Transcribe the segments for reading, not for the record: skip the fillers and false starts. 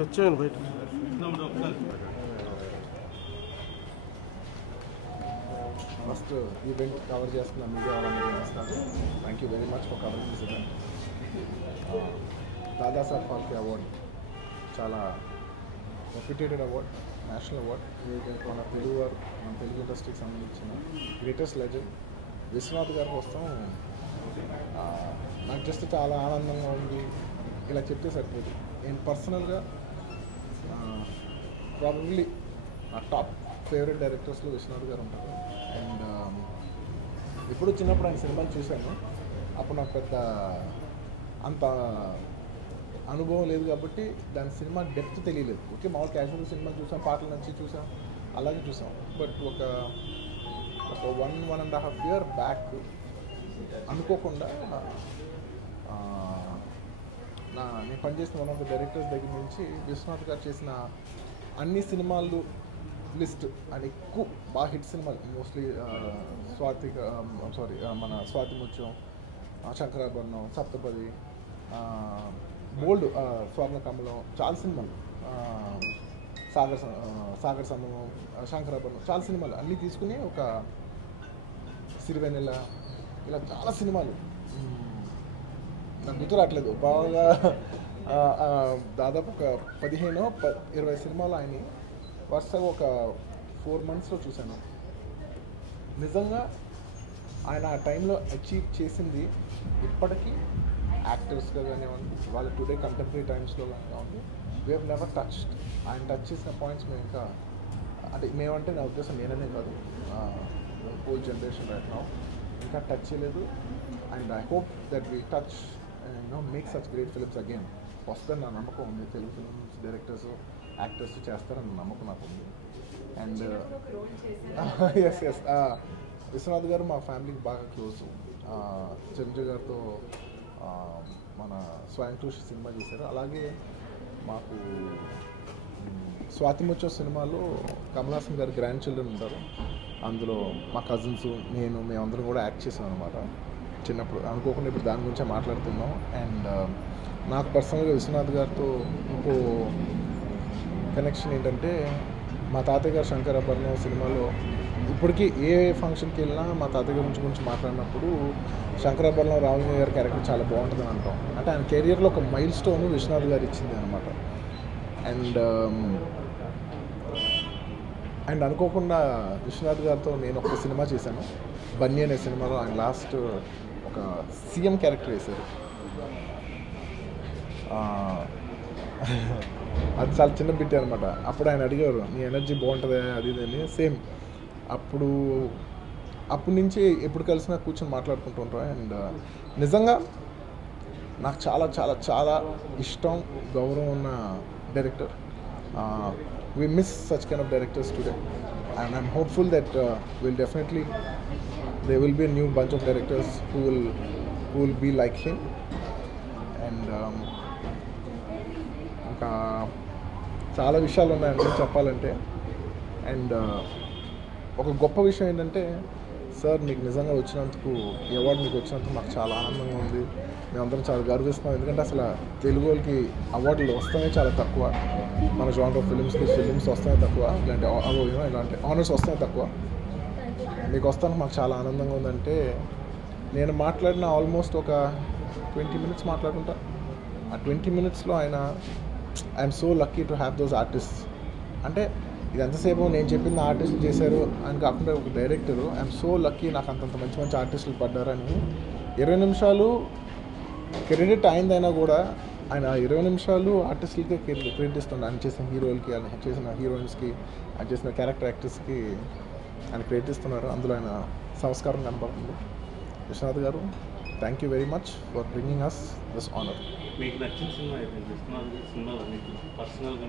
వచ్చాను బయట. First event cover చేస్తున్న మీడియా వాళ్ళందరూ నమస్కారం. Thank you very much for covering this event. Dadasaheb Phalke award చాలా రెప్యూటెడ్ అవార్డ్, నేషనల్ అవార్డ్. మన తెలుగు ఇండస్ట్రీకి సంబంధించిన గ్రేటెస్ట్ లెజెండ్ విశ్వనాథ్ గారి కోసం నాకు జస్ట్ చాలా ఆనందంగా ఉంది. ఇలా చెప్తే సరిపోదు. నేను పర్సనల్గా ప్రాబబ్లీ నా టాప్ ఫేవరెట్ డైరెక్టర్స్లో విశ్వనాథ్ గారు ఉంటారు. అండ్ ఇప్పుడు చిన్నప్పుడు ఆయన సినిమాలు చూశాను. అప్పుడు నాకు పెద్ద అంత అనుభవం లేదు కాబట్టి దాని సినిమా డెప్త్ తెలియలేదు. ఓకే, మామూలు క్యాజువల్ సినిమా చూసాం, పాటలు నచ్చి చూసాం, అలాగే చూసాం. బట్ ఒక 1.5 year బ్యాక్ అనుకోకుండా నేను పనిచేసిన వన్ ఆఫ్ ద డైరెక్టర్స్ దగ్గర నుంచి విశ్వనాథ్ గారు చేసిన అన్ని సినిమాలు లిస్ట్ అండ్ ఎక్కువ బాగా హిట్ సినిమాలు, మోస్ట్లీ మన స్వాతి ముత్యం, శంకరాభరణం, సప్తపది, బోల్డ్, స్వర్ణకమలం, చాలా సినిమాలు, సాగర్ సంగమం, శంకరాభరణం, చాలా సినిమాలు అన్నీ తీసుకుని ఒక సిరివెన్నెల, ఇలా చాలా సినిమాలు నాకు గుర్తు రావట్లేదు బాగా. దాదాపు ఒక 15-20 సినిమాలు ఆయన వరుసగా ఒక 4 monthsలో చూశాను. నిజంగా ఆయన ఆ టైంలో అచీవ్ చేసింది ఇప్పటికీ యాక్టర్స్గా కానివ్వండి, వాళ్ళ టుడే కంటెంపరీ టైమ్స్లో కానివ్వండి, వీ హ్యావ్ నెవర్ టచ్డ్. ఆయన టచ్ చేసిన పాయింట్స్ మేము ఇంకా, అంటే మేమంటే నా ఉద్దేశం నేననే కాదు, హోల్ జనరేషన్ రైట్ నౌ ఇంకా టచ్ చేయలేదు. And I hope that we touch make such great films again. వస్తుందని నా నమ్మకం ఉంది. తెలుగు ఫిల్మ్స్ డైరెక్టర్స్, యాక్టర్స్ చేస్తారని నమ్మకం నాకు ఉంది. అండ్ ఎస్ విశ్వనాథ్ గారు మా ఫ్యామిలీకి బాగా క్లోజ్. చిరంజీవి గారితో మన స్వయం కృషి సినిమా చేశారు. అలాగే మాకు స్వాతి ముత్యం సినిమాలో కమల్ హాసన్ గారి గ్రాండ్ చిల్డ్రన్ ఉంటారు. అందులో మా కజిన్స్, మేమందరం కూడా యాక్ట్ చేసాం అనమాట చిన్నప్పుడు. అనుకోకుండా ఇప్పుడు దాని గురించే మాట్లాడుతున్నాం. అండ్ నాకు పర్సనల్గా విశ్వనాథ్ గారితో ఇంకో కనెక్షన్ ఏంటంటే, మా తాతయ్య గారు శంకరాభరణం సినిమాలో ఇప్పటికీ ఏ ఫంక్షన్కి వెళ్ళినా మా తాతయ్య గురించి మాట్లాడినప్పుడు శంకరాభరణం రామయ్య గారి క్యారెక్టర్ చాలా బాగుంటుందని అంటాం. అంటే ఆయన కెరియర్లో ఒక మైల్ స్టోన్ విశ్వనాథ్ గారు ఇచ్చింది అనమాట. అండ్ అనుకోకుండా విశ్వనాథ్ గారితో నేను ఒక సినిమా చేశాను, బన్నీ అనే సినిమాలో. ఆయన లాస్ట్ ఒక సీఎం క్యారెక్టర్ వేశారు. అది చాలా చిన్న బిట్ అనమాట. అప్పుడు ఆయన అడిగారు, నీ ఎనర్జీ బాగుంటుందా అది ఇది అని. సేమ్ అప్పటి నుంచి ఎప్పుడు కలిసినా కూర్చొని మాట్లాడుకుంటూ ఉంటాం. అండ్ నిజంగా నాకు చాలా చాలా చాలా ఇష్టం, గౌరవం ఉన్న director. we miss such kind of directors today, and I'm hopeful that there will be a new bunch of directors who will be like him. And ఇంకా చాలా విషయాలు ఉన్నాయండి చెప్పాలంటే. అండ్ ఒక గొప్ప విషయం ఏంటంటే, సార్ మీకు నిజంగా వచ్చినందుకు, ఈ అవార్డు మీకు వచ్చినందుకు మాకు చాలా ఆనందంగా ఉంది. మేమందరం చాలా గర్విస్తున్నాం. ఎందుకంటే అసలు తెలుగు వాళ్ళకి అవార్డులు వస్తానే చాలా తక్కువ. మన జానర్ ఆఫ్ ఫిలిమ్స్ వస్తానే తక్కువ. ఇలాంటి ఆనర్స్ వస్తానే తక్కువ. మీకు వస్తాను మాకు చాలా ఆనందంగా ఉందంటే, నేను మాట్లాడిన ఆల్మోస్ట్ ఒక 20 minutes మాట్లాడుకుంటా. ఆ 20 minutesలో I'm so lucky to have those artists. అంటే ఇది ఎంతసేపు నేను చెప్పింది ఆర్టిస్టులు చేశారు అని కాకుండా ఒక డైరెక్టరు, ఐఎమ్ సో లక్కీ నాకు అంతంత మంచి ఆర్టిస్టులు పడ్డారని. 20 నిమిషాలు క్రెడిట్ అయిందైనా కూడా ఆయన 20 నిమిషాలు ఆర్టిస్టులకే క్రెడిట్ ఇస్తున్నాడు. ఆయన చేసిన హీరోలకి, ఆయన చేసిన హీరోయిన్స్కి, ఆయన చేసిన క్యారెక్టర్ యాక్టర్స్కి ఆయన క్రెడిట్ ఇస్తున్నారు. అందులో ఆయన సంస్కారం కనబడుతుంది. Vishwanath garu, thank you very much for bringing us this honour. మీకు నచ్చిన సినిమా పర్సనల్గా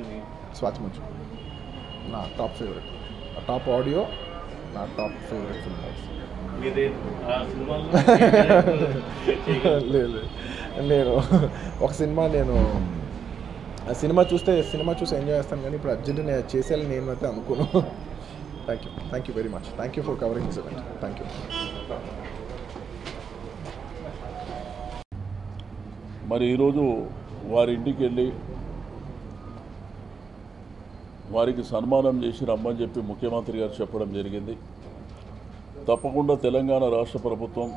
స్వాతి ముత్యం నా టాప్ ఫేవరెట్, టాప్ ఆడియో నా టాప్ ఫేవరెట్ ఫిల్మ్. లేదు, నేను ఒక సినిమా ఆ సినిమా చూసి ఎంజాయ్ చేస్తాను, కానీ ఇప్పుడు అర్జెంట్ నేను చేసేయాలని నేను అయితే అనుకోను. Thank you very much. Thank you for covering this event. Thank you. మరి ఈరోజు వారి ఇంటికి వెళ్ళి వారికి సన్మానం చేసి రమ్మని చెప్పి ముఖ్యమంత్రి గారు చెప్పడం జరిగింది. తప్పకుండా తెలంగాణ రాష్ట్ర ప్రభుత్వం